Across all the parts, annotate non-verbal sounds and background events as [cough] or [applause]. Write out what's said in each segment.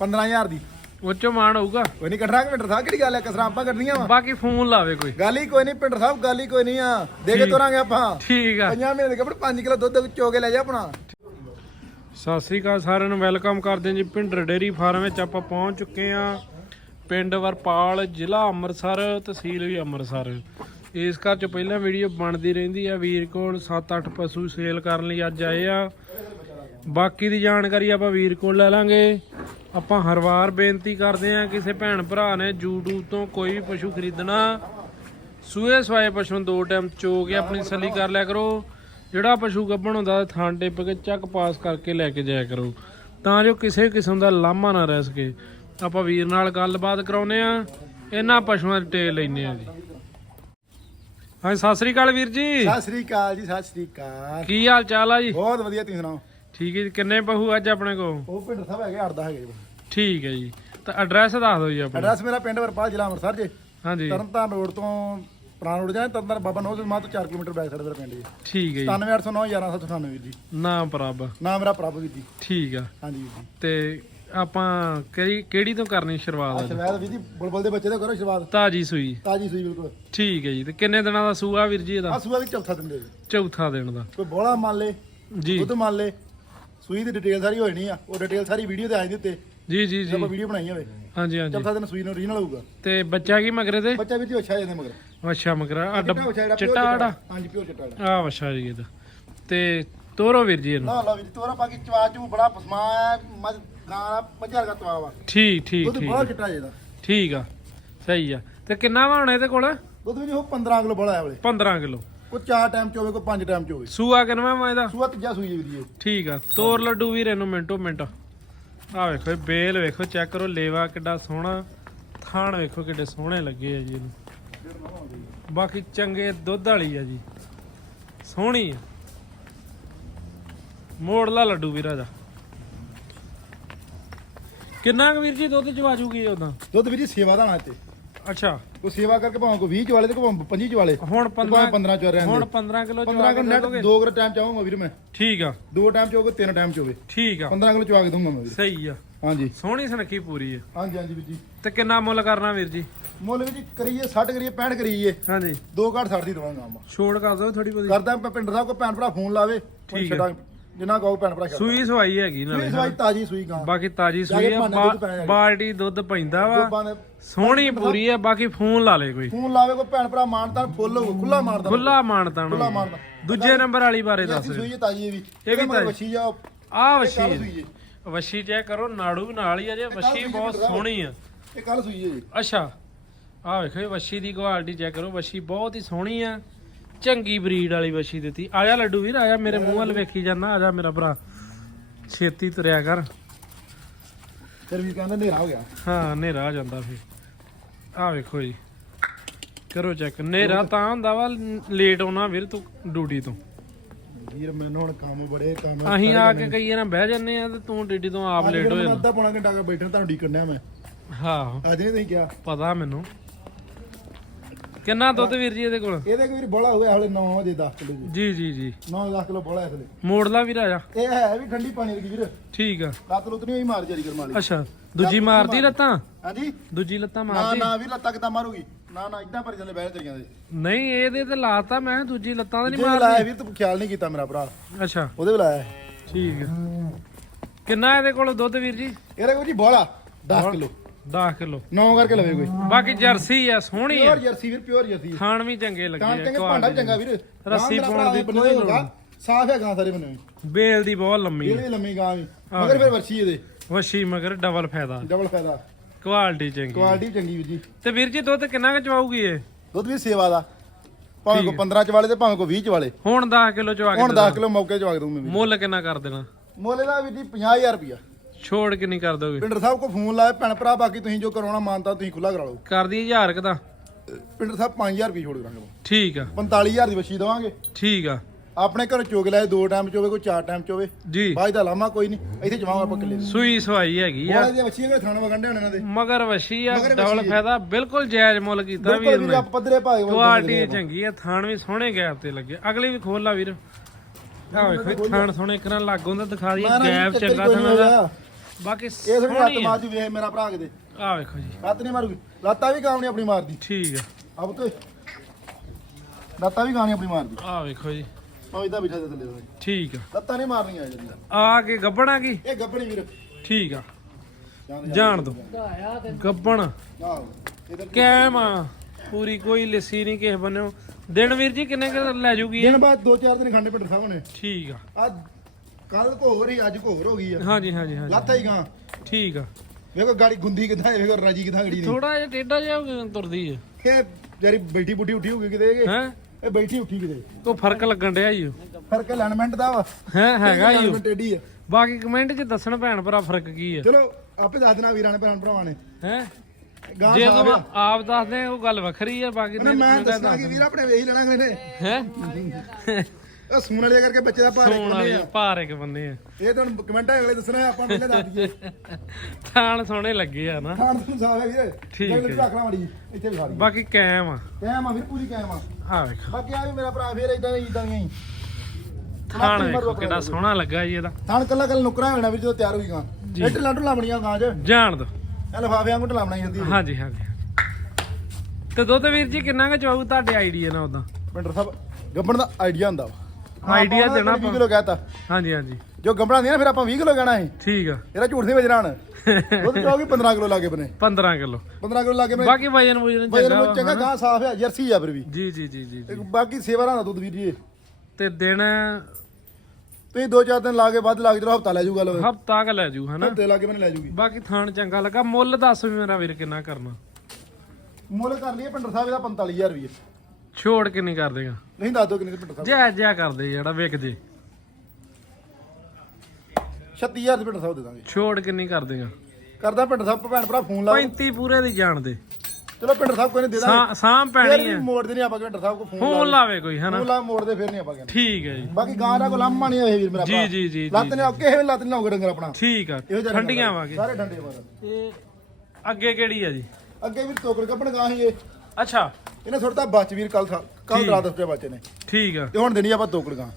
15000 ਦੀ। ਉਹ ਚੋਂ ਮਾਣ ਹੋਊਗਾ। ਕੋਈ ਨਹੀਂ ਕੱਢਣਾ ਕਿ ਸਾਹਿਬ ਕਿਹੜੀ ਗੱਲ ਹੈ? ਕਸਰਾਂ ਆਪਾਂ ਕਰਨੀਆਂ ਵਾ। ਬਾਕੀ ਫੋਨ ਲਾਵੇ ਕੋਈ। ਗੱਲ ਹੀ ਕੋਈ ਨਹੀਂ ਪਿੰਡਰ ਸਾਹਿਬ ਗੱਲ ਹੀ ਕੋਈ ਨਹੀਂ ਆ। ਦੇ ਕੇ। ਤੁਰਾਂਗੇ ਆਪਾਂ। ਠੀਕ ਆ। ਪੰਜਾਂ ਮਹੀਨੇ ਦੇ ਕੱਪੜੇ 5 ਕਿਲੋ ਦੁੱਧ ਚੋ ਕੇ ਲੈ ਜਾ ਆਪਣਾ। ਸਤਿ ਸ੍ਰੀ ਅਕਾਲ ਸਾਰਿਆਂ ਨੂੰ ਵੈਲਕਮ ਕਰਦੇ ਹਾਂ ਜੀ ਪਿੰਡਰ ਡੇਰੀ ਫਾਰਮ ਵਿੱਚ ਆਪਾਂ ਪਹੁੰਚ ਚੁੱਕੇ ਆ ਪਿੰਡ ਵਰਪਾਲ ਜ਼ਿਲ੍ਹਾ ਅੰਮ੍ਰਿਤਸਰ ਤਹਿਸੀਲ ਵੀ ਅੰਮ੍ਰਿਤਸਰ। ਇਸ ਘਰ ਚ ਪਹਿਲਾਂ ਵੀਡੀਓ ਬਣਦੀ ਰਹਿੰਦੀ ਆ ਵੀਰ ਕੋਲ 7-8 ਪਸ਼ੂ ਸੇਲ ਕਰਨ ਲਈ ਅੱਜ ਆਏ ਆ। ਬਾਕੀ ਦੀ ਜਾਣਕਾਰੀ ਆਪਾਂ ਵੀਰ ਕੋਲ ਲੈ ਲਾਂਗੇ। ਆਪਾਂ ਹਰ ਵਾਰ ਬੇਨਤੀ ਕਰਦੇ ਆ ਕਿਸੇ ਭੈਣ ਭਰਾ ਨੇ YouTube ਤੋਂ ਕੋਈ ਵੀ ਪਸ਼ੂ ਖਰੀਦਣਾ ਸੂਏ ਸਵਾਏ ਪਸ਼ੂ ਦੋ ਟਾਈਮ ਚੋ ਕੇ ਆਪਣੀ ਸੱਲੀ ਕਰ ਲਿਆ ਕਰੋ। ਜਿਹੜਾ ਪਸ਼ੂ ਗੱਭਣ ਹੁੰਦਾ ਥਾਂ ਟਿੱਪ ਕੇ ਚੱਕ ਪਾਸ ਕਰਕੇ ਲੈ ਕੇ ਜਾਇਆ ਕਰੋ। ਤਾਂ ਜੋ ਕਿਸੇ ਕਿਸਮ ਦਾ ਲਾਮਾ ਨਾ ਰਹਿ ਸਕੇ। ਆਪਾਂ ਵੀਰ ਨਾਲ ਗੱਲਬਾਤ ਕਰਾਉਨੇ ਆ ਇਹਨਾਂ ਪਸ਼ੂਆਂ ਦੀ ਡਿਟੇਲ ਲੈਨੇ ਆ ਜੀ। ਹਾਂ ਸਤਿ ਸ੍ਰੀ ਅਕਾਲ ਵੀਰ ਜੀ। ਸਤਿ ਸ੍ਰੀ ਅਕਾਲ ਜੀ ਸਤਿ ਸ੍ਰੀ ਅਕਾਲ। ਕੀ ਹਾਲ ਚਾਲ ਆ ਜੀ? ਬਹੁਤ ਵਧੀਆ ਤੁਸੀਂ ਸੁਣਾਓ? ਠੀਕ ਹੈ ਜੀ ਕਿੰਨੇ ਪਸ਼ੂ ਅੱਜ ਆਪਣੇ ਕੋਲ? ਉਹ ਪਿੰਡਰ ਸਾਹਿਬ ਹੈਗੇ ਅੜਦਾ ਹੈਗੇ ਠੀਕ ਹੈ ਜੀ। ਤਾਂ ਐਡਰੈਸ ਦੱਸ ਦਿਓ ਜੀ ਆਪਣਾ। ਐਡਰੈਸ ਮੇਰਾ ਪਿੰਡ ਵਰਪਾਲ ਜ਼ਿਲ੍ਹਾ ਅੰਮ੍ਰਿਤਸਰ ਜੇ। ਹਾਂਜੀ। ਤਰਨਤਾਰਨ ਰੋਡ ਤੋਂ ਪੁਰਾਣਾ ਰੋਡ ਜਾਣਾ ਤਰਨਤਾਰਨ ਬਾਬਾ ਨੌਜ ਮਾਹ ਤੋਂ 4 ਕਿਲੋਮੀਟਰ ਬੈਕ ਸਾਈਡ ਮੇਰਾ ਪਿੰਡ ਜੀ। ਠੀਕ ਹੈ ਜੀ। 97809 11798 ਵੀਰ ਜੀ। ਨਾਮ ਪ੍ਰਭ। ਨਾਮ ਮੇਰਾ ਪ੍ਰਭ ਵੀਰ ਜੀ। ਠੀਕ ਆ। ਹਾਂਜੀ ਵੀਰ ਜੀ। ਤੇ ਆਪਾਂ ਕਿਹੜੀ ਕਿਹੜੀ ਤੋਂ ਕਰਨੀ ਸ਼ੁਰੂਆਤ ਅੱਜ? ਸ਼ਰਵਾਦ ਵੀਰ ਜੀ ਬੁਲਬੁਲ ਦੇ ਬੱਚੇ ਦਾ ਕਰੋ ਸ਼ਰਵਾਦ ਤਾਜੀ ਸੂਈ। ਤਾਜੀ ਸੂਈ ਬਿਲਕੁਲ। ਠੀਕ ਹੈ ਜੀ। ਤੇ ਕਿੰਨੇ ਦਿਨਾਂ ਦਾ ਸੂਆ ਵੀਰ ਜੀ ਇਹਦਾ? ਆ ਸੂਆ ਵੀ ਚੌਥਾ ਦਿੰਦੇ ਜੀ। ਚੌਥਾ ਦਿਨ ਦਾ। ਕੋਈ ਬੋਲਾ ਮੰਨ ਲੇ ਜੀ। ਦੁੱਧ ਮੰਨ ਲੇ ਸੂਈ ਦੀ ਡਿਟੇਲ ਸਾਰੀ ਹੋਣੀ ਆ ਉਹ ਡਿਟੇਲ ਸਾਰੀ ਵੀਡੀਓ ਤੇ ਆ ਜਾਂਦੀ ਉੱਤੇ। ਜੀ ਜੀ ਜੇ। ਜੀ ਆਪਾਂ ਵੀਡੀਓ ਬਣਾਈ ਹੋਵੇ ਹਾਂਜੀ ਹਾਂਜੀ। ਚੌਥਾ ਦਿਨ ਸੂਈ ਨੂੰ ਰੀਜਨਲ ਹੋਊਗਾ ਤੇ ਬੱਚਾ ਕੀ ਮਗਰੇ ਤੇ ਬੱਚਾ ਵੀਰ ਜੀ ਅੱਛਾ ਜਾਂਦੇ ਮਗਰ। ਅੱਛਾ ਮਗਰਾ ਆ। ਚਿੱਟਾ ਜਿਹੜਾ ਆੜਾ? ਹਾਂਜੀ ਪਿਓਰ ਚਿੱਟਾ ਆੜਾ। ਆ ਵਛਾ ਜੀ ਇਹਦਾ। ਤੇ ਤੋਰੋ ਵੀਰ ਜੀ ਇਹਨੂੰ। ਲਾ ਲਾ ਵੀਰ ਜੀ ਤੋਰਾ ਪਾ ਕੇ ਚਵਾ ਚੂ ਬੜਾ ਪਸਮਾ ਹੈ ਮੱਝ ਗਾਂ ਮੱਝਾਂ ਦਾ ਚਵਾ ਵਾ। ਠੀਕ ਠੀਕ ਦੁੱਧ ਬੜਾ ਠੀਕ। ਚਿੱਟਾ ਜਿਹਦਾ ਠੀਕ ਆ ਸਹੀ ਆ। ਤੇ ਕਿੰਨਾ ਵਾ ਹੁਣ ਇਹਦੇ ਕੋਲ? ਦੁੱਧ ਵੀ ਜੀ ਉਹ 15 ਕਿਲੋ ਬੜਾ ਹੈ ਵਾਲੇ 15 ਕਿਲੋ। ਕੋਈ 4 ਟਾਈਮ ਚ ਹੋਵੇ ਕੋਈ 5 ਟਾਈਮ ਚ ਹੋਵੇ ਸੂਆ ਕਿੰਨਾ ਵਾ ਇਹਦਾ? ਸੂਆ ਤੀਜਾ ਸੂਈ ਵੀਰ ਜੀ। ਠੀਕ ਆ ਤੋਰ ਲੱਡੂ ਵੀਰ ਇਹਨੂੰ ਮਿੰਟੋ ਮਿੰਟ। ਆ ਵੇਖੋ ਬੇਲ ਵੇਖੋ ਚੈੱਕ ਕਰੋ ਲੇਵਾ ਕਿੱਡਾ ਸੋਹਣਾ। ਥਾਣ ਵੇਖੋ ਕਿੱਡੇ ਸੋਹਣੇ ਲੱਗੇ ਆ ਜੀ ਇਹਨੂੰ। ਬਾਕੀ ਚੰਗੇ ਦੁੱਧ ਵਾਲੀ ਆ ਜੀ। ਸੋਹਣੀ ਆ। ਮੋੜ ਲਾ ਲੱਡੂ ਵੀਰਾ ਦਾ। ਕਿੰਨਾ ਕੁ ਵੀਰ ਜੀ ਦੁੱਧ ਚਵਾ ਜੂਗੀ ਉਹਦਾ ਦੁੱਧ ਵੀਰ ਜੀ ਸੇਵਾ ਦਾ ਨਾ ਇੱਥੇ। ਅੱਛਾ। ਕੋਈ ਸੇਵਾ ਕਰਕੇ ਭਾਵੇਂ ਕੋਈ 20 ਚ ਵਾਲੇ ਤੇ ਕੋਈ 25 ਚ ਵਾਲੇ ਹੁਣ ਤੇ ਭਾਵੇਂ 15 15 ਚ ਰਹਿਣ ਹੁਣ ਦੇ 15 ਕਿਲੋ 15 ਕਿਲੋ ਨੈਟ ਦੋ ਕੁ ਟਾਈਮ ਚਾਹੂੰਗਾ ਵੀਰ ਮੈਂ। ਠੀਕ ਆ। ਦੋ ਟਾਈਮ ਚ ਹੋਵੇ ਤਿੰਨ ਟਾਈਮ ਚ ਹੋਵੇ ਠੀਕ ਆ। 15 ਕਿਲੋ ਚਵਾ ਕੇ ਦੂੰਗਾ ਮੈਂ ਵੀਰ। ਸਹੀ ਆ। ਹਾਂਜੀ। ਸੋਹਣੀ ਸੁਨੱਖੀ ਪੂਰੀ ਆ। ਹਾਂਜੀ ਹਾਂਜੀ ਵੀਰ ਜੀ। ਤੇ ਕਿੰਨਾ ਮੁੱਲ ਕਰਨਾ ਵੀਰ ਜੀ? ਮੁੱਲ ਵੀਰ ਜੀ ਕਰੀਏ 60 ਕਰੀਏ 65 ਕਰੀਏ। ਹਾਂਜੀ। ਦੋ ਘੱਟ 60 ਦੀ ਦਵਾਂਗਾ ਛੋੜ ਕਰ ਦੋ ਥੋੜੀ ਬਹੁਤੀ। ਕਰਦਾ ਪਿੰਡ ਸਾਹਿਬ ਕੋ ਭੈਣ ਭਰਾ ਫੋਨ ਲਾਵੇ ਠੀਕ ਹੈ। ਜਿੰਨਾ ਕਹੋ ਭੈਣ ਭਰਾ ਸੂਈ ਸਵਾਈ ਹੈਗੀ ਨਾਲੇ। ਸੂਈ ਸਵਾਈ ਤਾਜੀ ਸੂਈ ਗਾਂ। ਬਾਕੀ ਤਾਜੀ ਸੂਈ ਆ। ਬਾਲਟੀ ਦੁੱਧ ਪੈਂਦਾ ਵਾ। ਸੋਹਣੀ ਪੂਰੀ ਆ ਬਾਕੀ ਫੋਨ ਲਾ ਲੇ ਕੋਈ। ਫੋਨ ਲਾਵੇ ਕੋ ਭੈਣ ਭਰਾ ਮਾਨਤਾਂ ਫੁੱਲ ਹੋਊ ਖੁੱਲਾ ਮਾਰਦਾ ਖੁੱਲਾ ਮਾਨਤਾਣ ਖੁੱਲਾ ਮਾਰਦਾ ਦੂਜੇ ਨੰਬਰ ਵਾਲੀ ਬਾਰੇ ਦੱਸ। ਸੂਈ ਤਾਜੀ ਇਹ ਵੀ। ਇਹ ਵੀ ਤਾਜ਼ੀ। ਵੱਛੀ ਜਾ ਆ ਸੂਈ ਹੈ ਵਸ਼ੀ ਚੈੱਕ ਕਰੋ ਨਾੜੂ ਵੀ ਨਾਲ ਹੀ ਆ ਜੇ। ਵਸ਼ੀ ਸੂਈ ਬਹੁਤ ਸੋਹਣੀ ਆ। ਇਹ ਕੱਲ ਸੂਈ ਹੈ ਜੀ। ਅੱਛਾ। ਆ ਵੇਖੋ ਵਸ਼ੀ ਦੀ ਕੁਆਲਿਟੀ ਚੈੱਕ ਕਰੋ। ਵਸ਼ੀ ਬਹੁਤ ਹੀ ਸੋਹਣੀ ਆ। ਚੰਗੀ ਬਰੀਡ ਵਾਲੀ ਵਸ਼ੀ ਦਿੱਤੀ। ਆ ਜਾ ਲੱਡੂ ਵੀਰ ਆ ਜਾ ਮੇਰੇ ਮੂੰਹ ਵੱਲ ਵੇਖੀ ਜਾਂਦਾ ਆ ਜਾ ਮੇਰਾ ਭਰਾ। ਛੇਤੀ ਤੁਰਿਆ ਕਰ। ਫਿਰ ਵੀ ਕਹਿੰਦੇ ਹਨੇਰਾ ਹੋ ਗਿਆ। ਹਾਂ ਹਨੇਰਾ ਆ ਜਾਂਦਾ ਫਿਰ। ਆ ਵੇਖੋ ਜੀ। ਕਰੋ ਚੈੱਕ। ਹਨੇਰਾ ਤਾਂ ਹੁੰਦਾ ਵਾ ਲੇਟ ਆਉਣਾ ਵੀਰ ਤੂੰ ਡਿਊਟੀ ਤੋਂ। ਵੀਰ ਮੈਨੂੰ ਹੁਣ ਕੰਮ ਬੜੇ ਕੰਮ ਅਸੀਂ ਆ ਕੇ ਕਈ ਵਾਰ ਬਹਿ ਜੰਨੇ ਆ ਤੇ ਤੂੰ ਡਿਊਟੀ ਤੋਂ ਆਪ ਲੇਟ ਹੋ ਜਾਂਦਾ। ਅੱਧਾ ਪੌਣਾ ਘੰਟਾ ਕੇ ਬੈਠਾ ਤੁਹਾਨੂੰ ਡੀਕਣ ਡਿਆ ਮੈਂ। ਹਾਂ। ਅੱਜ ਨਹੀਂ ਕਿਹਾ? ਪਤਾ ਮੈਨੂੰ। ਕਿੰਨਾ ਦੁੱਧ ਵੀਰ ਜੀ ਇਹਦੇ ਕੋਲ? ਇਹਦੇ ਕੋਈ ਵੀਰ ਬੋਲਾ ਹੋਇਆ ਹਲੇ 9 ਵਜੇ 10 ਕਿਲੋ ਜੀ। ਜੀ ਜੀ ਜੀ। 9 10 ਕਿਲੋ ਬੋਲਾ ਇਸ ਲਈ ਮੋੜ ਲਾ ਵੀਰ ਆ ਜਾ ਇਹ ਹੈ ਵੀ ਠੰਡੀ ਪਾਣੀ ਦੀ ਵੀਰ। ਠੀਕ ਆ। ਰਾਤ ਨੂੰ ਨਹੀਂ ਹੋਈ ਮਾਰ ਜਾਰੀ ਕਰਮ ਵਾਲੀ। ਅੱਛਾ ਦੂਜੀ ਮਾਰਦੀ ਲੱਤਾਂ? ਹਾਂਜੀ। ਦੂਜੀ ਲੱਤਾਂ ਨਾ ਮਾਰਦੀ? ਨਾ ਵੀਰ ਲੱਤਾਂ ਕਿੱਦਾਂ ਮਾਰੂਗੀ? ਨਾ ਨਾ ਇਦਾਂ ਭਰ ਜਾਂਦੇ ਬਹਿਣ ਤਰੀਆਂ ਦੇ ਨਹੀਂ ਇਹਦੇ ਤੇ ਲਾਤਾ ਮੈਂ ਦੂਜੀ ਲੱਤਾਂ ਤਾਂ ਨਹੀਂ ਮਾਰਦੀ। ਲਾਇਆ ਵੀਰ ਤੂੰ ਖਿਆਲ ਨਹੀਂ ਕੀਤਾ ਮੇਰਾ ਭਰਾ। ਅੱਛਾ। ਉਹਦੇ ਵੀ ਲਾਇਆ ਠੀਕ ਆ। ਕਿੰਨਾ ਇਹਦੇ ਕੋਲ ਦੁੱਧ ਵੀਰ ਜੀ? ਇਹਦੇ ਕੋਈ ਜੀ ਬੋਲਾ 10 ਕਿਲੋ। 10 ਕਿਲੋ। 9 ਕਰਕੇ ਲਵੇ ਕੋਈ। ਬਾਕੀ ਜਰਸੀ ਆ ਸੋਹਣੀ ਆ। ਪਿਓਰ ਜਰਸੀ ਵੀਰ ਪਿਓਰ ਜਰਸੀ। ਖਾਣ ਵੀ ਚੰਗੇ ਤਾਂ ਲੱਗੇ ਚੰਗੇ ਆ ਭਾਂਡਾ ਵੀ ਚੰਗਾ ਵੀਰ। ਰੱਸੀ ਪਾਉਣ ਦੀ ਕੋਈ ਹੋਗਾ ਸਾਫ਼ ਹੈ ਗਾਂ ਸਾਰੇ ਬੰਨੇ ਬੇਲ ਦੀ ਬਹੁਤ ਲੰਮੀ ਆ। ਵੀ ਲੰਮੀ ਗਾਂ ਵੀ। ਮਗਰ ਫਿਰ ਵਰਸ਼ੀ ਇਹਦੇ। ਵਸ਼ੀ ਮਗਰ ਡਬਲ ਫਾਇਦਾ। ਡਬਲ ਫਾਇਦਾ। ਕੁਆਲਿਟੀ ਚੰਗੀ। ਕੁਆਲਿਟੀ ਚੰਗੀ ਵੀਰ ਜੀ। ਤੇ ਵੀਰ ਜੀ ਦੁੱਧ ਕਿੰਨਾ ਕੁ ਚਵਾਊਗੀ ਇਹ? ਦੁੱਧ ਵੀ ਸੇਵਾ ਦਾ। ਭਾਵੇਂ ਕੋ 15 ਚ ਵਾਲੇ ਤੇ ਭਾਵੇਂ ਕੋ 20 ਚ ਵਾਲੇ ਹੁਣ 10 ਕਿਲੋ ਚਵਾ ਕੇ ਹੁਣ ਦੇ 10 ਕਿਲੋ ਮੌਕੇ ਚ ਵਗ ਦੂੰ ਮੈਂ। ਵੀ ਮੁੱਲ ਕਿੰਨਾ ਕਰ ਦੇਣਾ? ਮੁੱਲ ਦਾ ਵੀਰ ਜੀ 50000 ਰੁਪਿਆ ਛੋੜ ਕਿੰਨੀ ਕਰ ਦੋਗੇ? ਪਿੰਡਰ ਸਾਹਿਬ ਕੋ ਫੋਨ ਲਾਏ ਭੈਣ ਭਰਾ ਬਾਕੀ ਤੁਸੀਂ ਜੋ ਕਰਾਉਣਾ ਮਾਨਤਾ ਤੁਸੀਂ ਖੁੱਲਾ ਕਰਾ ਲਓ। ਕਰ ਦੀ 1000 ਕ ਦਾ ਪਿੰਡਰ ਸਾਹਿਬ 5000 ਰੁਪਏ ਛੋੜ ਕਰਾਂਗੇ। ਠੀਕ ਆ। 45000 ਦੀ ਵਛੀ ਦਵਾਂਗੇ। ਠੀਕ ਆ। ਆਪਣੇ ਘਰੋਂ ਚੋਗ ਲਾਏ ਦੋ ਟਾਈਮ ਚ ਹੋਵੇ ਕੋਈ ਚਾਰ ਟਾਈਮ ਚ ਹੋਵੇ। ਜੀ। ਬਾਅਦ ਦਾ ਲਾਮਾ ਕੋਈ ਨਹੀਂ ਇੱਥੇ ਜਮਾਵਾਂ ਆਪਾਂ ਕਿੱਲੇ ਦੀ। ਸੂਈ ਸਵਾਈ ਹੈਗੀ ਆ। ਉਹਨਾਂ ਦੀਆਂ ਵਛੀਆਂ ਦੇ ਥਣ ਵਗੰਡੇ ਹੋਣੇ ਇਹਨਾਂ ਦੇ। ਮਗਰ ਵਸ਼ੀ ਆ ਡਬਲ ਵਛੀ। ਫਾਇਦਾ ਬਿਲਕੁਲ ਜਾਇਜ਼ ਮੁੱਲ ਕੀਤਾ ਬਿਲਕੁਲ ਵੀਰ ਨੇ। ਆਪ ਪੱਧਰੇ ਭਾਗ ਕੁਆਲਿਟੀ ਚੰਗੀ ਆ ਥਾਣ ਵੀ ਸੋਹਣੇ ਗੈਪ ਤੇ ਲੱਗੇ। ਅਗਲੀ ਵੀ ਖੋਲ ਲਾ ਵੀਰ। ਆ ਵੇਖੋ ਥਾਣ ਸੋਹਣੇ ਕਰਾਂ ਲੱਗੋਂ ਦਾ ਦਿਖਾ ਦਈਏ ਗੈਪ ਚੰਗਾ ਥਾਣਾ ਦਾ ਬਾਕੀ ਇਹ ਥੋੜੀ ਲੱਤ ਸੋਹਣੀ ਆ। ਮਾਰ ਜੂ ਵੇਖ ਮੇਰਾ ਭਰਾ ਕਿਤੇ। ਆ ਵੇਖੋ ਜੀ। ਲੱਤ ਨਹੀਂ ਮਾਰੂਗੀ। ਲੱਤਾਂ ਵੀ ਕਾਮ ਨਹੀਂ ਆਪਣੀ ਮਾਰਦੀ। ਠੀਕ ਆ। ਅਬ ਤੇ ਲੱਤਾਂ ਵੀ ਕਾਮ ਨਹੀਂ ਆਪਣੀ ਮਾਰਦੀ। ਆ ਵੇਖੋ ਜੀ। ਉਹ ਇਦਾਂ ਬਿਠਾ ਦੇ ਥੱਲੇ ਉਹਦੇ। ਠੀਕ ਆ। ਲੱਤਾਂ ਨਹੀਂ ਮਾਰਨੀਆਂ ਜਦੀ ਆ ਕੇ ਗੱਬਣਾ ਕੀ? ਇਹ ਗੱਬੜੀ ਵੀਰ। ਠੀਕ ਆ। ਜਾਣ ਦੋ। ਗੱਬਣ। ਆਹੋ। ਕੈਮ ਆ। ਪੂਰੀ ਕੋਈ ਲੱਸੀ ਨਹੀਂ ਕਿਸੇ ਬੰਨਿਓ। ਦਿਨ ਵੀਰ ਜੀ ਕਿੰਨੇ ਕੁ ਲੈ ਜੂਗੀ ਇਹ? ਦਿਨ ਬਾਅਦ ਦੋ ਚਾਰ ਦਿਨ ਖੰਡੇ ਪਿੰਡ ਸਾਹਿਬ ਨੇ ਠੀਕ ਆ। ਅੱਜ ਕੱਲ ਘੋਰ ਹੀ ਅੱਜ ਘੋਰ ਹੋ ਗਈ ਆ। ਹਾਂਜੀ ਹਾਂਜੀ ਹਾਂਜੀ। ਲੱਤ ਹੀ ਗਾਂ। ਠੀਕ ਆ। ਵੇਖੋ ਗਾੜੀ ਗੁੰਦੀ ਕਿੱਦਾਂ ਹੈ ਵੇਖੋ ਰਾਜੀ ਕਿੱਦਾਂ ਗੜੀ ਦੀ ਥੋੜਾ ਜਿਹਾ ਟੇਢਾ ਜਿਹਾ ਤੁਰਦੀ ਹੈ ਇਹ ਜਿਹੜੀ ਬੈਠੀ ਬੁੱਢੀ ਉੱਠੀ ਹੋਊਗੀ ਕਿਤੇ ਇਹ ਹੈ? ਇਹ ਬੈਠੀ ਉੱਠੀ ਕਿਤੇ। ਕੋ ਫ਼ਰਕ ਲੱਗਣ ਡਿਆ ਈ ਫ਼ਰਕ ਅਲਾਈਨਮੈਂਟ ਦਾ ਵਾ। ਹੈ ਹੈਗਾ ਓ। ਅਲਾਈਨਮੈਂਟ ਟੇਢੀ ਆ। ਬਾਕੀ ਕਮੈਂਟ 'ਚ ਦੱਸਣ ਭੈਣ ਭਰਾ ਫ਼ਰਕ ਕੀ ਆ? ਚਲੋ ਆਪੇ ਦੱਸ ਦੇਣਾ ਵੀਰਾਂ ਨੇ ਭੈਣ ਭਰਾਵਾਂ ਨੇ। ਹੈ? ਗਾਂ ਜੇ ਤੂੰ ਆ। ਆਪ ਦੱਸਦੇ ਉਹ ਗੱਲ ਵੱਖਰੀ ਆ ਬਾਕੀ ਮੈਂ ਦੱਸਣਾ ਕਿ ਵੀਰ ਆਪਣੇ ਵੇਖ ਹੀ ਲੈਣਾ ਅਗਲੇ ਨੇ। ਹੈ? [laughs] ਉਹ ਸੂਣ ਵਾਲੇ ਕਰਕੇ ਬੱਚੇ ਦਾ ਭਾਰ ਸੋਣ ਇੱਕ ਵਾਲੀ ਆ। ਭਾਰੇ ਬੰਦੇ ਆ। ਇਹ ਤੁਹਾਨੂੰ ਕਮੈਂਟਾਂ ਅਗਲੇ ਦੱਸਣਾ ਆਪਾਂ ਪਹਿਲਾਂ ਦੱਸ ਦਈਏ। ਥਾਣ ਸੋਹਣੇ ਲੱਗੇ ਆ ਨਾ। ਖਾਣ ਨੂੰ ਹੈ ਵੀਰੇ ਠੀਕ ਹੈ। ਰੱਖ ਲਾ ਮੜੀ ਇੱਥੇ ਵੀ ਸਾਰੀ ਬਾਕੀ ਕੈਮ ਆ। ਕਾਇਮ ਆ ਵੀਰ ਪੂਰੀ ਕਾਇਮ ਆ। ਆ ਵੇਖੋ। ਬਾਕੀ ਆ ਵੀ ਮੇਰਾ ਭਰਾ ਫੇਰ ਇਦਾਂ ਹੀ ਇਦਾਂ ਹੀ। ਥਾਣ ਵੇਖੋ ਕਿੰਨਾ ਸੋਹਣਾ ਲੱਗਾ ਜੀ ਇਹਦਾ। ਥਾਣ ਕੱਲਾ ਕੱਲਾ ਨੁਕਰਾ ਹੋਣਾ ਵੀਰ ਜਦੋਂ ਤਿਆਰ ਹੋਈ ਗਾਂ। ਜੀ। ਇੱਟ ਲਾਂਟੂ ਲਾਵਣੀਆਂ ਗਾਂ 'ਚ। ਜਾਣ ਦੋ। ਇਹ ਲਫਾਫਿਆਂ ਨੂੰ ਢਲਾਵਣਾ ਹੀ। ਹੁੰਦੀ ਹਾਂਜੀ ਹਾਂਜੀ। ਤੇ ਦੁੱਧ ਵੀਰ ਜੀ ਕਿੰਨਾ ਕੁ ਚਾਹੂ ਤੁਹਾਡੇ ਆਈਡੀਆ ਨਾਲ ਉਦਾਂ ਪਿੰਡਰ ਸਾਹਿਬ ਗੱਬਣ ਦਾ ਆਈਡੀਆ ਹੁੰਦਾ ਵਾ। ਆਪਾਂ ਦੇਣਾ 20 ਕਿਲੋ ਕਹਤਾ। ਹਾਂਜੀ ਹਾਂਜੀ। ਜੋ ਗੱਬਣਾ ਹੁੰਦੀਆਂ ਨਾ ਫਿਰ ਆਪਾਂ 20 ਕਿਲੋ ਕਹਿਣਾ ਹੈ ਠੀਕ ਆ। ਇਹਦਾ ਝੂਠ ਨਹੀਂ ਵਜਣਾ ਹਣ। ਦੁੱਧ ਚਾਹੋਗੇ 15 ਕਿਲੋ ਲਾਗੇ ਬਨੇ 15 ਕਿਲੋ। 15 ਕਿਲੋ ਲਾਗੇ ਬਨੇ ਬਾਕੀ ਵਜਨ ਵਜਨ ਵਜਨ ਚੰਗਾ ਨੂੰ ਚੰਗਾ ਗਾਂ ਸਾਫ਼ ਹੈ ਜਰਸੀ ਆ ਫਿਰ ਵੀ। ਜੀ ਜੀ ਜੀ ਜੀ। ਬਾਕੀ ਸੇਵਾ ਦਾ ਦੁੱਧ ਵੀਰ ਜੀ। ਤੇ ਦਿਨ ਤੁਸੀਂ ਦੋ ਚਾਰ ਦਿਨ ਲਾ ਕੇ ਵੱਧ ਲੱਗ ਜਰਾ ਹਫਤਾ ਲੈ ਜੂਗਾ ਲਵੇ ਹਫਤਾ ਕ ਲੈ ਜੂ ਹਨਾ? ਹਫ਼ਤੇ ਲਾ ਕੇ ਬਨੇ ਲੈ ਜੂਗੀ। ਬਾਕੀ ਥਾਣ ਚੰਗਾ ਲੱਗਾ। ਮੁੱਲ ਦੱਸ ਵੀ ਮੇਰਾ ਵੀਰ ਕਿੰਨਾ ਕਰਨਾ। ਮੁੱਲ ਕਰ ਲਈਏ ਪਿੰਡਰ ਸਾਹਿਬ ਇਹਦਾ 45000 ਰੁਪਏ ਛੋੜ ਕਿੰਨੀ ਕਰ ਦੇਗਾ ਨਹੀਂ ਦੱਸ ਦੋ ਕਿੰਨੇ ਦੇ ਪਿੰਡਰ ਸਾਹਿਬ। ਜੈ ਜੈ ਕਰਦੇ ਜਿਹੜਾ ਵਿਕ ਜੇ। 36000 ਦੇ ਸਾਹਿਬ ਦੇ ਦਾਂਗੇ। ਛੋੜ ਕਿੰਨੀ ਕਰ ਦੇਗਾ ਕਰਦਾ ਪਿੰਡਰ ਸਾਹਿਬ ਭੈਣ ਭਰਾ ਫੋਨ ਲਾਓ। 35 ਪੂਰੇ ਦੀ ਜਾਣ ਦੇ। ਚਲੋ ਪਿੰਡਰ ਸਾਹਿਬ ਕੋਈ ਨਹੀਂ ਦੇ ਦਾਂਗੇ। ਸਾਂ ਫਿਰ ਪੈਣੀ ਵੀ ਹੈ ਮੋੜਦੇ ਨਹੀਂ ਆਪਾਂ ਪਿੰਡਰ ਸਾਹਿਬ ਕੋ ਫੋਨ ਫੋਨ ਲਾਵੇ। ਕੋਈ ਹਨਾ? ਫੋਨ ਲਾ ਮੋੜਦੇ ਫਿਰ ਨਹੀਂ ਆਪਾਂ ਕਹਿੰਦੇ। ਠੀਕ ਹੈ ਜੀ। ਬਾਕੀ ਗਾਂ ਦਾ ਕੋ ਲਾਮਾ ਨਹੀਂ ਹੋਏ ਵੀਰ ਮੇਰਾ ਜੀ ਭਰਾ। ਜੀ ਜੀ ਲੱਤ। ਨੇ ਕਿਸੇ ਵੇਲੇ ਲੱਤ ਨਹੀਂ ਲਾਉਗੇ ਡੰਗਰ ਆਪਣਾ। ਠੀਕ ਆ ਇਹੋ ਜਿਹਾ ਠੰਡੀਆਂ ਡੰਗਰ ਵਾਗੇ। ਸਾਰੇ ਠੰਡੇ ਮਾਰ ਤੇ ਅੱਗੇ ਕਿਹੜੀ ਆ ਜੀ? ਅੱਗੇ ਵੀ ਤੋਕੜ ਕੱਪਣ ਗਾਂ ਸੀ ਇਹ। ਅੱਛਾ। ਇਹਨੇ ਥੋੜਾ ਬਚ ਵੀਰ ਕੱਲ ਕੱਲ। ਰਾਤ ਉੱਤੇ ਬੱਚੇ ਨੇ। ਠੀਕ ਆ। ਤੇ ਹੁਣ ਦੇਣੀ ਆਪਾਂ ਤੋਕੜ ਗਾਂ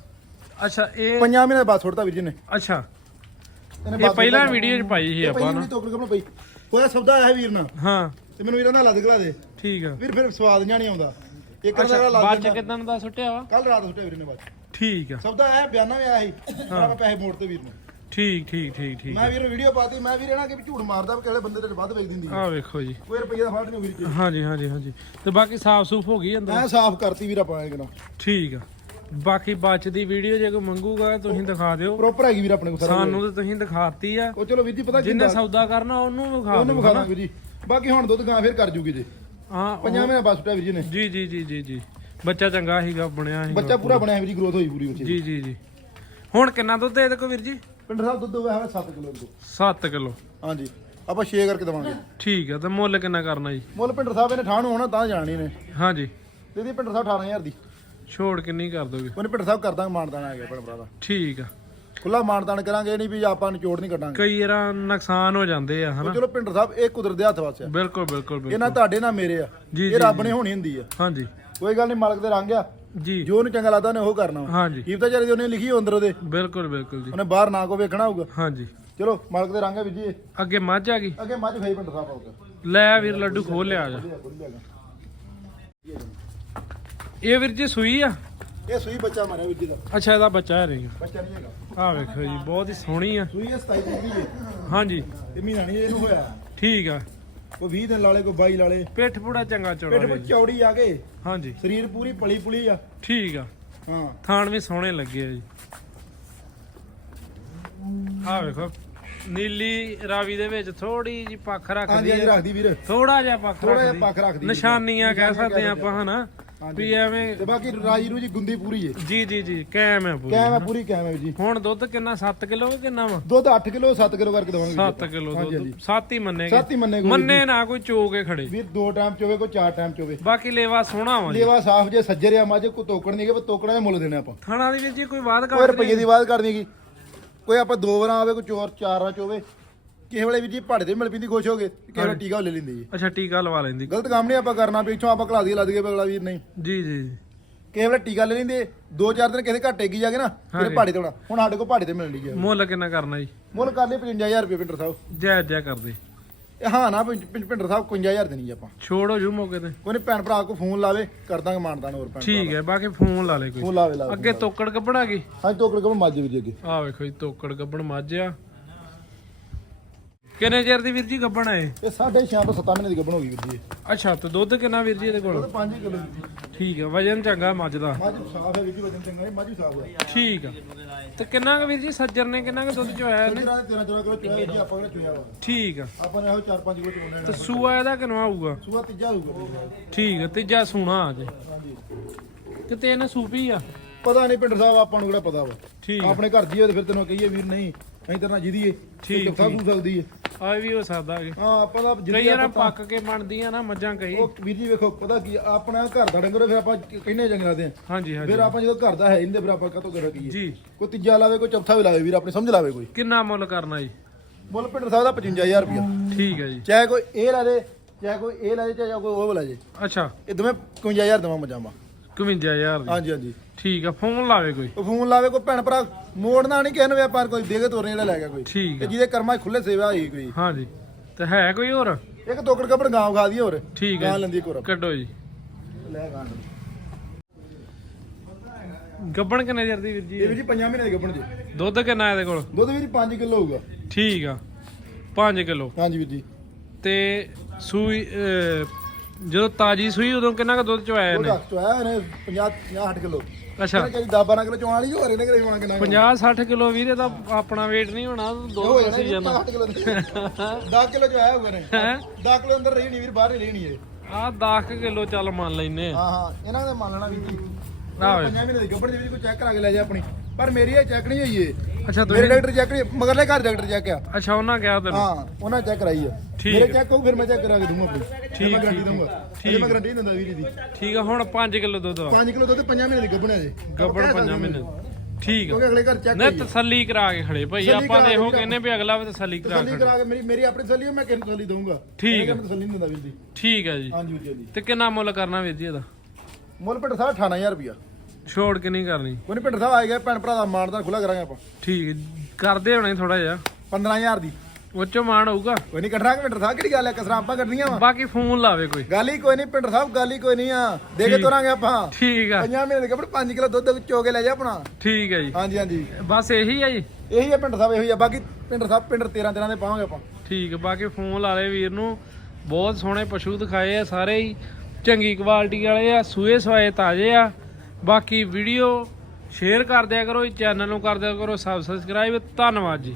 ਅੱਛਾ ਇਹ ਪੰਜਾਂ ਮਹੀਨੇ ਬਾਅਦ ਛੋੜਤਾ ਵੀਰ ਜੀ ਨੇ। ਅੱਛਾ। ਇਹ ਪਹਿਲਾਂ। ਵੀਡੀਓ 'ਚ ਪਾਈ ਸੀ ਆਪਾਂ ਪਹਿਲੀ ਨਾ। ਵਾਰੀ ਤੋਕੜ ਕੱਪਣ ਪਈ ਹੋਇਆ ਸੌਦਾ ਆਇਆ ਵੀਰ ਨਾਲ। ਹਾਂ। ਤੇ ਮੈਨੂੰ ਵੀਰਾਂ ਨਾਲ ਲੱਦ ਗਲਾ ਦੇ। ਠੀਕ ਆ। ਵੀਰ ਫਿਰ ਸਵਾਦ ਨਹੀਂ ਆਉਂਦਾ। ਇੱਕ ਅੱਛਾ ਦਾ ਬਾਅਦ ਚ ਕਿਦਾਂ ਦਾ ਸੁੱਟਿਆ ਵਾ? ਕੱਲ ਰਾਤ ਸੁੱਟਿਆ ਵੀਰ ਨੇ ਬਾਅਦ ਠੀਕ ਆ। ਸੌਦਾ ਆਇਆ ਬਿਆਨਾ ਵੀ ਆਇਆ ਸੀ। ਆਪਾਂ ਪੈਸੇ ਮੋੜ ਤੇ ਵੀਰ ਨੂੰ। ਠੀਕ ਠੀਕ ਠੀਕ ਠੀਕ ਮੈਂ ਵੀਰ ਵੀਡੀਓ ਪਾਤੀ ਮੈਂ ਵੀਰ ਇਹਨਾਂ ਕਿ ਝੂਠ ਮਾਰਦਾ ਕਿਹੜੇ ਬੰਦੇ ਤੇ ਵੱਧ ਵੇਚ ਦਿੰਦੀ ਆ ਵੇਖੋ ਜੀ। ਕੋਈ ਰੁਪਈਆ ਦਾ ਫਾਲਟ ਨਹੀਂ ਵੀਰ ਜੀ। ਹਾਂਜੀ ਹਾਂਜੀ ਹਾਂਜੀ। ਤੇ ਬਾਕੀ ਸਾਫ਼ ਸੂਫ ਹੋ ਗਈ ਅੰਦਰ? ਮੈਂ ਸਾਫ਼ ਕਰਤੀ ਵੀਰ ਆਪਾਂ ਇਹਨਾਂ। ਠੀਕ ਆ। ਬਾਕੀ ਬਾਅਦ ਚ ਦੀ ਵੀਡੀਓ ਜੇ ਕੋਈ ਮੰਗੂਗਾ ਤੁਸੀਂ ਦਿਖਾ ਦਿਓ। ਪ੍ਰੋਪਰ ਹੈਗੀ ਵੀਰ ਆਪਣੇ ਕੋਲ ਸਾਰਾ ਸਾਨੂੰ ਤੇ ਤੁਸੀਂ ਦਿਖਾਤੀ ਆ। ਉਹ ਚਲੋ ਵੀਰ ਜੀ ਪਤਾ ਕੀ ਜਿੰਨੇ ਹੁੰਦਾ ਸੌਦਾ ਕਰਨਾ ਉਹਨੂੰ ਵਿਖਾ ਉਹਨੂੰ ਦਿਓ ਜੀ। ਬਾਕੀ ਹੁਣ ਦੁੱਧ ਗਾਂ ਫੇਰ ਕਰ ਜੂਗੀ ਜੀ। ਹਾਂ ਉਹ- ਪੰਜਾਂ ਮਹੀਨੇ ਵੀਰ ਜੀ ਨੇ। ਜੀ ਜੀ ਜੀ ਜੀ ਜੀ। ਬੱਚਾ ਚੰਗਾ ਸੀਗਾ ਬਣਿਆ ਸੀਗਾ। ਬੱਚਾ ਪੂਰਾ ਬਣਿਆ ਵੀਰ ਜੀ ਗਰੋਥ ਹੋਈ ਪੂਰੀ ਦੀ ਜੀ ਜੀ ਜੀ। ਹੁਣ ਕਿੰਨਾ ਦੁੱਧ ਦੇ ਦੇਖੋ ਵੀਰ ਜੀ? ਪਿੰਡ ਸਾਹਿਬ ਦੁੱਧ ਹੋਇਆ 7 ਕਿਲੋ ਦੇ 7 ਕਿਲੋ। ਹਾਂਜੀ ਆਪਾਂ 6 ਕਰਕੇ ਦਵਾਂਗੇ। ਠੀਕ ਆ ਤੇ ਮੁੱਲ ਕਿੰਨਾ ਕਰਨਾ ਜੀ? ਮੁੱਲ ਪਿੰਡ ਸਾਹਿਬ ਇਹਨੇ ਠਾਣ ਹੋਣਾ ਤਾਂ ਜਾਣੀ ਨੇ। ਹਾਂਜੀ। ਦੀਦੀ ਪਿੰਡ ਸਾਹਿਬ 18000 ਦੀ। ਛੋੜ ਕਿੰਨੀ ਕਰ ਦੋਗੇ? ਉਹਨੇ ਪਿੰਡ ਸਾਹਿਬ ਕਰ ਦਾਂਗੇ ਮਾਨਦਾਨ ਆ ਗਿਆ ਪਿੰਡ ਭਰਾ ਦਾ। ਠੀਕ ਆ। ਖੁੱਲਾ ਮਾਨਦਾਨ ਕਰਾਂਗੇ ਨਹੀਂ ਵੀ ਆਪਾਂ ਨਿਚੋੜ ਨਹੀਂ ਕੱਢਾਂਗੇ। ਕਈ ਵਾਰ ਨੁਕਸਾਨ ਹੋ ਜਾਂਦੇ ਆ ਹਨਾ? ਚਲੋ ਪਿੰਡ ਸਾਹਿਬ ਇਹ ਕੁਦਰਤ ਦੇ ਹੱਥ ਵਾਸਿਆ ਬਿਲਕੁਲ ਬਿਲਕੁਲ ਇਹਨਾਂ ਤੁਹਾਡੇ ਨਾਲ ਮੇਰੇ ਆ। ਇਹ ਰੱਬ ਨੇ ਹੋਣੀ ਹੁੰਦੀ ਆ। ਹਾਂਜੀ। ਕੋਈ ਗੱਲ ਨਹੀਂ ਮਾਲਕ ਦੇ ਰੰਗ ਆ। ਜੀ। ਜੋ ਉਹਨੂੰ ਚੰਗਾ ਲੱਗਦਾ ਉਹਨੇ ਉਹ ਕਰਨਾ ਵਾ। ਹਾਂਜੀ। ਕੀ ਪਤਾ ਚਾਰੇ ਉਹਨੇ ਲਿਖੀ ਹੋ ਅੰਦਰ ਉਹਦੇ ਬਿਲਕੁਲ ਬਿਲਕੁਲ ਜੀ। ਉਹਨੇ ਬਾਹਰ ਨਾ ਕੋ ਵੇਖਣਾ ਹੋਊਗਾ। ਹਾਂਜੀ। ਚਲੋ ਮਾਲਕ ਦੇ ਰੰਗ ਆ ਵੀਰ ਜੀ ਇਹ। ਅੱਗੇ ਮੱਝ ਆ ਗਈ। ਅੱਗੇ ਮੱਝ ਫੇਈ ਪਿੰਡ ਸਾਹਿਬ ਆਊਗਾ। ਲੈ ਵੀਰ ਲੱਡੂ ਖੋਲ ਲਿਆ ਜਾ। ਇਹ ਵੀਰ ਜੀ ਸੂਈ ਆ? ਇਹ ਸੂਈ ਬੱਚਾ ਮਾਰਿਆ ਵੀਰ ਜੀ ਦਾ। ਅੱਛਾ ਇਹਦਾ ਬੱਚਾ ਹੈ ਰਹੀ ਬੱਚਾ ਨਹੀਂ ਹੈਗਾ। ਆ ਵੇਖੋ ਜੀ ਬਹੁਤ ਹੀ ਸੋਹਣੀ ਆ। ਸੂਈ ਇਹ 27 ਤਰੀਕ ਦੀ ਹੈ। ਹਾਂਜੀ। ਤੇ ਮਹੀਨਾ ਨਹੀਂ ਇਹਨੂੰ ਹੋਇਆ। ਠੀਕ ਆ। ਕੋਈ 20 ਦਿਨ ਲਾਲੇ ਕੋਈ 22 ਲਾਲੇ ਪਿੱਠ ਪੂੜਾ ਚੰਗਾ ਚੌੜਾ ਪਿੱਠ। ਪੁੱਠ ਚੌੜੀ ਆ ਕੇ। ਹਾਂਜੀ। ਸਰੀਰ ਪੂਰੀ ਪਲੀ ਪੁਲੀ ਆ। ਠੀਕ ਆ। ਹਾਂ। ਥਾਣ ਵੀ ਸੋਹਣੇ ਲੱਗੇ ਆ ਜੀ। ਆ ਵੇਖੋ ਨੀਲੀ ਰਾਵੀ ਦੇ ਵਿੱਚ ਥੋੜੀ ਜੀ ਪੱਖ ਹਾਂਜੀ ਰੱਖਦੀ ਹਾਂਜੀ ਆ। ਰੱਖਦੀ ਵੀਰ। ਥੋੜਾ ਜਿਹਾ ਪੱਖ ਥੋੜ੍ਹਾ ਜਿਹਾ ਰੱਖਦੀ। ਪੱਖ ਰੱਖਦੀ ਨਿਸ਼ਾਨੀਆਂ ਕਹਿ ਸਕਦੇ ਆਪਾਂ ਹਨਾ? ਹਾਂਜੀ। ਵੀ ਐਵੇਂ ਤੇ ਬਾਕੀ ਰਾਜੀ ਰੂਜੀ ਗੁੰਦੀ ਪੂਰੀ ਏ। ਜੀ ਜੀ ਜੀ ਕੈਮ ਹੈ ਪੂਰੀ। ਕੈਮ ਹੈ ਪੂਰੀ ਕੈਮ ਹੈ ਜੀ। ਹੁਣ ਦੁੱਧ ਕਿੰਨਾ 7 ਕਿਲੋ ਕਿੰਨਾ ਵਾ? ਦੁੱਧ 8 ਕਿਲੋ 7 ਕਿਲੋ ਕਰਕੇ ਦਵਾਂਗੇ 7 ਕਿਲੋ ਦੁੱਧ। ਹਾਂਜੀ। 7 ਹੀ ਮੰਨੇਗੇ। ਸੱਤ ਹੀ ਮੰਨੇਗੇ। ਮੰਨੇ ਨਾ ਕੋਈ ਚੋ ਕੇ ਖੜੇ। ਵੀਰ ਦੋ ਟਾਈਮ ਚੋਵੇ ਕੋਈ ਚਾਰ ਟਾਈਮ ਚੋਵੇ। ਬਾਕੀ ਲੇਵਾ ਸੋਹਣਾ ਵਾ ਲੇਵਾ ਸਾਫ਼ ਜੇ ਸੱਜਰੇ ਆ ਮੱਝ ਕੋ ਤੋਕਣ ਨਹੀਂ ਪਰ ਤੋਕਣਾ ਦੇ ਮੁੱਲ ਦੇਣੇ ਆਪਾਂ। ਥਾਣਾ ਦੇ ਵਿੱਚ ਜੀ ਕੋਈ ਵਾਦ ਕੋਈ ਕਰ ਰੁਪਈਏ ਦੀ ਬਾਤ ਕਰਨੀ ਹੈਗੀ। ਕੋਈ ਆਪਾਂ ਦੋ ਵਾਰਾਂ ਆਵੇ ਕੋਈ ਚੋਰ ਚਾਰ ਚੋਵੇ। ਕਿਸੇ ਵੇਲੇ ਵੀ ਜੀ ਭਾੜੇ ਤੇ ਮਿਲ ਪਿੰਦੀ ਖੁਸ਼ ਹੋ ਗਏ ਕਿਸੇ ਵੇਲੇ ਟੀਕਾ ਲੈ ਲੈਂਦੀ ਜੀ। ਅੱਛਾ ਟੀਕਾ ਲਵਾ ਲੈਂਦੀ। ਗਲਤ ਕੰਮ ਨਹੀਂ ਆਪਾਂ ਕਰਨਾ ਵੀ ਇੱਥੋਂ ਆਪਾਂ ਘਲਾ ਦੀ ਲੱਦ ਕੇ ਅਗਲਾ ਵੀਰ ਨਹੀਂ। ਜੀ ਜੀ। ਜੀ। ਕਿਸੇ ਵੇਲੇ ਟੀਕਾ ਲੈ ਲੈਂਦੇ ਦੋ ਚਾਰ ਦਿਨ ਕਿਸੇ ਘਾਟੇ ਕੀ ਜਾਗੇ ਨਾ ਫਿਰ। ਪਹਾੜੀ ਤੇ ਹੋਣਾ ਹੁਣ ਸਾਡੇ ਕੋਲ ਪਹਾੜੀ ਤੇ ਮਿਲਣ ਲਈ ਹੈ ਮੁੱਲ ਕਿੰਨਾ ਕਰਨਾ ਜੀ? ਮੁੱਲ ਕਰ ਲਈ 55000 ਰੁਪਏ ਪਿੰਡਰ ਸਾਹਿਬ। ਜੈ ਜੈ ਕਰਦੇ। ਇਹ ਹਾਂ ਨਾ ਪਿੰ- ਪਿੰ- ਪਿੰਡਰ ਸਾਹਿਬ 55000 ਦੇਣੀ ਆਪਾਂ। ਛੋੜ ਜੂ ਮੌਕੇ ਤੇ। ਕੋਈ ਨਹੀਂ ਭੈਣ ਭਰਾ ਕੋ ਫੋਨ ਲਾਵੇ ਕਰ ਦਾਂਗੇ ਮਾਨਦਾਨ ਹੋਰ ਭੈਣ ਠੀਕ ਹੈ ਬਾਕੀ ਫੋਨ ਲਾ ਲੈ ਕੋਈ। ਫੋਨ ਲਾਵੇ ਲਾਵੇ ਅੱਗੇ ਤੋਕੜ ਕੱਪੜਾ ਗਈ ਹਾਂ ਤੋਕੜ ਕੋਲ ਮੱਝ ਵੀਰ ਜੀ ਅੱਗੇ। ਆ ਵੇਖੋ ਜੀ ਤੋਕੜ ਗੱਬਣ ਮੱਝ। ਆ ਕਿੰਨੇ ਚਿਰ ਦੀ ਵੀਰ ਜੀ ਗੱਬਣ ਹੈ ਇਹ? 6.5 ਤੋਂ 7 ਮਹੀਨੇ ਦੀ ਗੱਭਣ ਹੋ ਗਈ ਵੀਰ ਜੀ ਅੱਛਾ ਤੇ ਦੁੱਧ ਕਿੰਨਾ ਵੀਰ ਜੀ ਇਹਦੇ ਕੋਲ? 5 ਕਿਲੋ ਠੀਕ ਹੈ ਵਜਨ ਚੰਗਾ ਮੱਝ ਦਾ। ਮੱਝ ਸਾਫ਼ ਹੈ ਵੀਰ ਜੀ ਵਜਨ ਚੰਗਾ ਨਹੀਂ ਮੱਝ ਵੀ ਸਾਫ਼ ਹੈ। ਠੀਕ ਆ। ਤੇ ਕਿੰਨਾ ਕੁ ਵੀਰ ਜੀ ਸੱਜਰ ਨੇ ਕਿੰਨਾ ਕੁ ਦੁੱਧ ਚੋਇਆ ਇਹਨੇ? 13 13 ਕਿਲੋ ਚੋਇਆ ਵੀਰ ਜੀ ਆਪਾਂ ਕਿਹੜਾ ਚੋਇਆ ਵਾ? ਠੀਕ ਆ। ਆਪਾਂ ਨੇ ਇਹੋ 4-5 ਕਿਲੋ ਚੋਣਾ ਤੇ ਸੂਆ ਇਹਦਾ ਕਿੰਨਾ ਆਊਗਾ? ਸੂਆ ਤੀਜਾ ਹੋਊਗਾ ਵੀਰ ਜੀ। ਠੀਕ ਆ ਤੀਜਾ ਸੂਣਾ ਆ ਜੇ। ਹਾਂਜੀ। ਕਿਤੇ ਇਹਨੇ ਸੂਪੀ ਆ? ਪਤਾ ਨਹੀਂ ਪਿੰਡਰ ਸਾਹਿਬ ਆਪਾਂ ਨੂੰ ਕਿਹੜਾ ਪਤਾ ਵਾ। ਠੀਕ ਆ। ਆਪਣੇ ਘਰ ਦੀ ਹੋਏ ਤੇ ਫਿਰ ਤੈਨੂੰ ਕਹੀਏ ਵੀਰ ਨਹੀਂ ਅਸੀਂ ਤੇਰੇ ਨਾਲ ਠੀਕ, ਸਭ ਹੋ ਸਕਦੀ ਏ ਆ ਵੀ ਹੋ ਸਕਦਾ ਕਿ ਹਾਂ ਆਪਾਂ ਦਾ ਕਈ ਵਾਰ ਪੱਕ ਕੇ ਬਣਦੀਆਂ ਨਾ ਮੱਝਾਂ ਕਈ। ਉਹ ਵੀਰ ਜੀ ਵੇਖੋ ਪਤਾ ਕੀ ਆ, ਆਪਣਾ ਘਰ ਦਾ ਡੰਗਰ ਫਿਰ ਆਪਾਂ ਕਹਿੰਨੇ ਚੰਗੇ ਦੇ ਹਾਂਜੀ ਹਾਂਜੀ। ਫਿਰ ਆਪਾਂ ਜਦੋਂ ਘਰ ਦਾ ਹੈ ਇਹਦੇ ਫਿਰ ਆਪਾਂ ਕਾਤੋਂ ਕਰਾ ਕੀਏ ਜੀ। ਕੋਈ ਤੀਜਾ ਲਾਵੇ ਕੋਈ ਚੌਥਾ ਵੀ ਲਾਵੇ ਵੀਰ ਆਪਣੀ ਸਮਝ ਲਾਵੇ ਕੋਈ। ਕਿੰਨਾ ਮੁੱਲ ਕਰਨਾ ਜੀ? ਮੁੱਲ ਪਿੰਡਰ ਸਾਹਿਬ ਦਾ 55000 ਰੁਪਇਆ। ਠੀਕ ਹੈ ਜੀ। ਚਾਹੇ ਕੋਈ ਇਹ ਲਾ ਦੇ ਚਾਹੇ ਕੋਈ ਇਹ ਲਾ ਦੇ ਚਾਹੇ ਕੋਈ ਉਹ ਲਾ ਜੇ ਅੱਛਾ। ਇਹ ਦੋਵੇਂ 55000 ਦਵਾਂ ਮਜਾਮਾ 51000 ਦੀ। ਹਾਂਜੀ ਹਾਂਜੀ। ਠੀਕ ਆ ਫੋਨ ਲਾਵੇ ਕੋਈ? ਉਹ ਫੋਨ ਲਾਵੇ ਕੋਈ ਭੈਣ ਭਰਾ ਮੋੜਨਾ ਨਹੀਂ ਕਿਸੇ ਨੂੰ ਵਪਾਰ ਕੋਈ ਦੇ ਕੇ ਤੋਰਨੇ ਜਿਹੜਾ ਲੈ ਗਿਆ ਕੋਈ। ਠੀਕ ਤੇ ਆ। ਜਿਹਦੇ ਕਰਮਾਂ 'ਚ ਖੁੱਲੇ ਸੇਵਾ ਹੋਈ ਕੋਈ। ਹਾਂਜੀ। ਤੇ ਹੈ ਕੋਈ ਹੋਰ? ਇੱਕ ਤੋਕੜ ਕੱਪੜ ਗਾਂ ਖਾ ਦੀ ਹੋਰ। ਠੀਕ ਹੈ ਗਾਂ ਲੈਂਦੀ ਕੋਰ ਕੱਢੋ ਜੀ। ਲੈ ਗਾਂ ਗੱਬਣ ਕਿੰਨੇ ਚਿਰ ਦੀ ਵੀਰ ਜੀ? ਇਹ ਵੀ ਜੀ 5 ਮਹੀਨੇ ਦੇ ਗੱਪਣ ਜੀ। ਦੁੱਧ ਕਿੰਨਾ ਇਹਦੇ ਕੋਲ? ਦੁੱਧ ਵੀ ਜੀ 5 ਕਿਲੋ ਹੋਊਗਾ। ਠੀਕ ਆ। 5 ਕਿਲੋ। ਹਾਂਜੀ ਵੀਰ ਜੀ। ਤੇ ਸੂਈ ਅਹ, ਜਦੋਂ ਤਾਜੀ ਸੂਈ ਉਦੋਂ ਕਿੰਨਾ ਕੁ ਦੁੱਧ ਚਵਾਇਆ ਉਹ ਇਹਨੇ ਦੱਸ ਚੋਇਆ ਇਹਨੇ 50 50 60 ਕਿਲੋ। ਅੱਛਾ। ਕਹਿੰਦੇ 10 12 ਕਿਲੋ ਚੋਣ ਵਾਲੀ ਹੋਰ ਇਹਨੇ ਕਿਹੜੇ ਹੋਣਾ ਕਿੰਨਾ 50 60 ਕਿਲੋ ਵੀਰੇ ਦਾ ਆਪਣਾ weight ਨਹੀਂ ਹੋਣਾ ਦੋ ਹੋ ਜਾਣਾ ਜਾਣਾ 60 ਕਿਲੋ 10 ਕਿਲੋ ਚੋਇਆ ਹੋਊਗਾ ਨੇ ਹੈ? 10 ਕਿਲੋ ਅੰਦਰ ਰਹੀ ਨਹੀਂ ਵੀਰ ਬਾਹਰ ਹੀ ਰਹਿਣੀ ਇਹ। ਆ 10 ਕਿਲੋ ਚੱਲ ਮੰਨ ਲੈਨੇ ਆ। ਹਾਂ ਹਾਂ ਇਹਨਾਂ ਦੇ ਮੰਨ ਲੈਣਾ ਵੀਰ ਜੀ। ਆਹ ਵੇ। ਪੰਜਾਂ ਮਹੀਨੇ ਦੀ ਦੇ ਵਿੱਚ ਕੋਈ ਚੈੱਕ ਕਰਾ ਕੇ ਲੈ ਜਾ ਆਪਣੀ। ਪਰ ਮੇਰੀ ਇਹ ਚੈੱਕ ਨਹੀਂ ਹੋਈ ਏ ਅੱਛਾ ਮੇਰੇ ਤੁਸੀਂ ਡਾਕਟਰ ਚੈੱਕ ਨਹੀਂ ਮਗਰਲੇ ਘਰ ਡਾਕਟਰ ਚੈੱਕ ਆ। ਅੱਛਾ ਉਹਨਾਂ ਕਿਹਾ ਤੈਨੂੰ? ਹਾਂ ਉਹਨਾਂ ਚੈੱਕ ਕਰਾਈ ਆ। ਠੀਕ ਮੇਰੇ ਆ। ਚੈੱਕ ਹੋਊ ਫਿਰ ਮੈਂ ਚੈੱਕ ਕਰਾ ਕੇ ਦੂੰਗਾ ਆਪਣੀ ਠੀਕ, ਮੈਂ ਗਾਰੰਟੀ ਦੂੰਗਾ ਠੀਕ। ਮੈਂ ਗਾਰੰਟੀ ਦਿੰਦਾ ਵੀਰ ਦੀ। ਠੀਕ ਆ ਹੁਣ 5 ਕਿਲੋ ਦੁੱਧ ਆ। 5 ਕਿਲੋ ਦੁੱਧ 5 ਮਹੀਨੇ ਦੀ ਗੱਪਣ ਹੈ ਜੀ ਗੱਬੜ 5 ਮਹੀਨੇ ਠੀਕ ਆ। ਕਿਉਂਕਿ ਅਗਲੇ ਘਰ ਚੈੱਕ ਨਾ ਤਸੱਲੀ ਕਰਾ ਕੇ ਖੜੇ ਭਾਈ ਆਪਾਂ ਕੇ ਇਹੋ ਕਹਿੰਨੇ ਵੀ ਅਗਲਾ ਵੀ ਤਸੱਲੀ ਕਰਾ ਤਸੱਲੀ ਕਰਾ ਕੇ ਮੇਰੀ ਮੇਰੀ ਆਪਣੀ ਤਸੱਲੀ ਮੈਂ ਕਿਹਨੂੰ ਤਸੱਲੀ ਦਊਂਗਾ। ਠੀਕ ਆ। ਤਸੱਲੀ ਨਹੀਂ ਦਿੰਦਾ ਵੀਰ ਦੀ। ਠੀਕ ਆ ਜੀ। ਹਾਂਜੀ ਵੀਰ ਜੀ ਤੇ ਕਿੰਨਾ ਮੁੱਲ ਕਰਨਾ ਵੀਰ ਜੀ ਇਹਦਾ? ਮੁੱਲ ਪਿੰਡ ਸਾਹਿਬ 18000 ਰੁਪਿਆ ਛੋੜ ਕੇ ਨਹੀਂ ਕਰਨੀ। ਕੋਈ ਨਹੀਂ ਪਿੰਡ ਸਾਹਿਬ ਗਏ ਭੈਣ ਭਰਾ ਦਾ ਮਾਨਦਾਰ ਖੁੱਲਾ ਕਰਾਂਗੇ ਆਪਾਂ। ਠੀਕ। ਕਰਦੇ ਹੋਣੇ ਥੋੜਾ ਜਿਹਾ। 15000 ਦੀ। ਉਹ ਚੋਂ ਮਾਣ ਹੋਊਗਾ। ਕੋਈ ਨਹੀਂ ਕੱਢਾਂਗੇ ਪਿੰਡ ਸਾਹਿਬ ਕਿਹੜੀ ਗੱਲ ਹੈ? ਕਸਰਾਂ ਆਪਾਂ ਕੱਢਣੀਆਂ ਵਾ। ਬਾਕੀ ਫੋਨ ਲਾਵੇ ਕੋਈ। ਗੱਲ ਹੀ ਕੋਈ ਨਹੀਂ ਪਿੰਡ ਸਾਹਿਬ ਗੱਲ ਹੀ ਕੋਈ ਨਹੀਂ ਆ। ਦੇ ਕੇ। ਤੋਰਾਂਗੇ ਆਪਾਂ। ਠੀਕ ਆ। ਪੰਜਾਂ ਮਹੀਨੇ ਦੇ ਕੱਪੜੇ 5 ਕਿਲੋ ਦੁੱਧ ਚੋ ਕੇ ਲੈ ਜਾ ਆਪਣਾ। ਠੀਕ ਹੈ ਜੀ। ਹਾਂਜੀ ਹਾਂਜੀ। ਬਸ ਇਹੀ ਆ ਜੀ। ਇਹੀ ਹੈ ਪਿੰਡ ਸਾਹਿਬ ਇਹੀ ਆ। ਬਾਕੀ ਪਿੰਡ ਸਾਹਿਬ ਪਿੰਡ 13 13 ਦੇ ਪਾਵਾਂਗੇ ਆਪਾਂ। ਠੀਕ ਆ, ਬਾਕੀ ਫੋਨ ਲਾ ਲੈ ਵੀਰ ਨੂੰ। ਬਹੁਤ ਸੋਹਣੇ ਪਸ਼ੂ ਦਿਖਾਏ ਆ ਸਾਰੇ ਹੀ। ਚੰਗੀ ਕੁਆਲਿਟੀ ਵਾਲੇ ਆ ਸੂਏ ਸਵਾਏ ਤਾਜ਼ੇ ਆ। ਬਾਕੀ ਵੀਡੀਓ ਸ਼ੇਅਰ ਕਰ ਦਿਆ ਕਰੋ ਚੈਨਲ ਨੂੰ ਕਰ ਦਿਆ ਕਰੋ ਸਬਸਕ੍ਰਾਈਬ। ਧੰਨਵਾਦ ਜੀ।